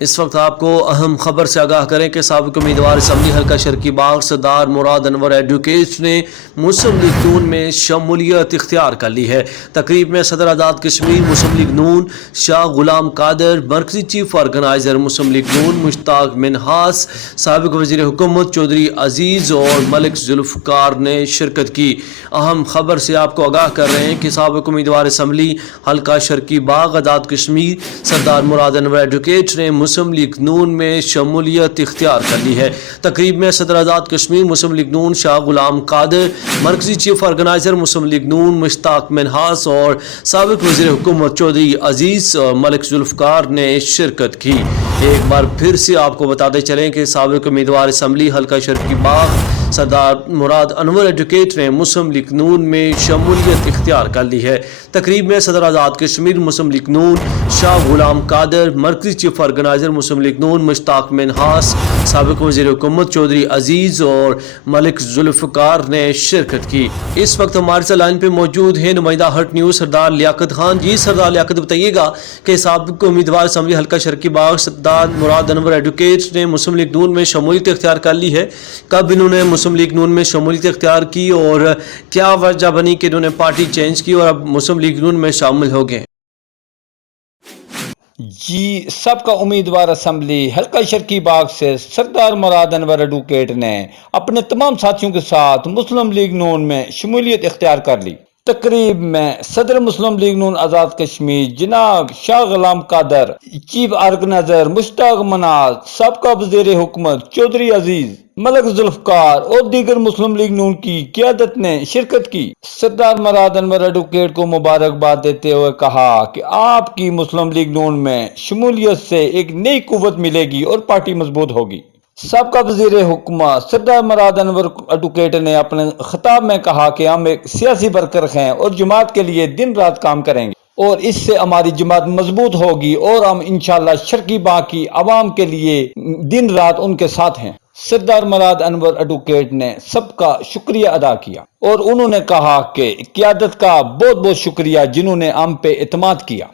اس وقت آپ کو اہم خبر سے آگاہ کریں کہ سابق امیدوار اسمبلی حلقہ شرقی باغ سردار مراد انور ایڈوکیٹ نے مسلم لیگ نون میں شمولیت اختیار کر لی ہے۔ تقریب میں صدر آزاد کشمیر مسلم لیگ نون شاہ غلام قادر، مرکزی چیف آرگنائزر مسلم لیگ نون مشتاق منہاس، سابق وزیر حکومت چودھری عزیز اور ملک ذوالفقار نے شرکت کی۔ اہم خبر سے آپ کو آگاہ کر رہے ہیں کہ سابق امیدوار اسمبلی حلقہ شرقی باغ آزاد کشمیر سردار مراد انور ایڈوکیٹ نے مسلم لیگ نون میں شمولیت اختیار کر لی ہے۔ تقریب میں صدر آزاد کشمیر مسلم لیگ نون شاہ غلام قادر، مرکزی چیف آرگنائزر مسلم لیگ نون مشتاق منہاس اور سابق وزیر حکومت چودھری عزیز ملک ذوالفقار نے شرکت کی۔ ایک بار پھر سے آپ کو بتاتے چلیں کہ سابق امیدوار اسمبلی حلقہ شرقی باغ سردار مراد انور ایڈوکیٹ نے مسلم لیگ نون میں شمولیت اختیار کر لی ہے۔ تقریب میں صدر آزاد کشمیر مسلم لیگ نون شاہ غلام قادر، مرکزی چیف آرگنائزر مسلم لیگ نون مشتاق منہاس، سابق وزیر حکومت چودھری عزیز اور ملک ذوالفقار نے شرکت کی۔ اس وقت ہمارے ساتھ لائن پہ موجود ہیں نمائندہ ہٹ نیوز سردار لیاقت خان۔ جی سردار لیاقت، بتائیے گا کہ سابق امیدوار اسمبلی حلقہ شرقی باغ سردار مراد انور ایڈوکیٹ نے مسلم لیگ نون میں شمولیت اختیار کر لی ہے۔ کب انہوں نے مسلم لیگ نون میں شمولیت اختیار کی اور کیا وجہ بنی کہ انہوں نے پارٹی چینج کی اور اب مسلم لیگ نون میں شامل ہو گئے؟ جی، سابقہ امیدوار اسمبلی حلقہ شرقی باغ سے سردار مراد انور ایڈوکیٹ نے اپنے تمام ساتھیوں کے ساتھ مسلم لیگ نون میں شمولیت اختیار کر لی۔ تقریب میں صدر مسلم لیگ نون آزاد کشمیر جناب شاہ غلام قادر، چیف آرگنائزر مشتاق منہاس، سابقہ وزیر حکومت چودھری عزیز، ملک ذوالفقار اور دیگر مسلم لیگ نون کی قیادت نے شرکت کی۔ سردار مراد انور ایڈوکیٹ کو مبارکباد دیتے ہوئے کہا کہ آپ کی مسلم لیگ نون میں شمولیت سے ایک نئی قوت ملے گی اور پارٹی مضبوط ہوگی۔ سابقہ وزیر حکومت سردار مراد انور ایڈوکیٹ نے اپنے خطاب میں کہا کہ ہم ایک سیاسی ورکر ہیں اور جماعت کے لیے دن رات کام کریں گے اور اس سے ہماری جماعت مضبوط ہوگی اور ہم انشاءاللہ شرقی باغ کی عوام کے لیے دن رات ان کے ساتھ ہیں۔ سردار مراد انور ایڈوکیٹ نے سب کا شکریہ ادا کیا اور انہوں نے کہا کہ قیادت کا بہت بہت شکریہ جنہوں نے ہم پہ اعتماد کیا۔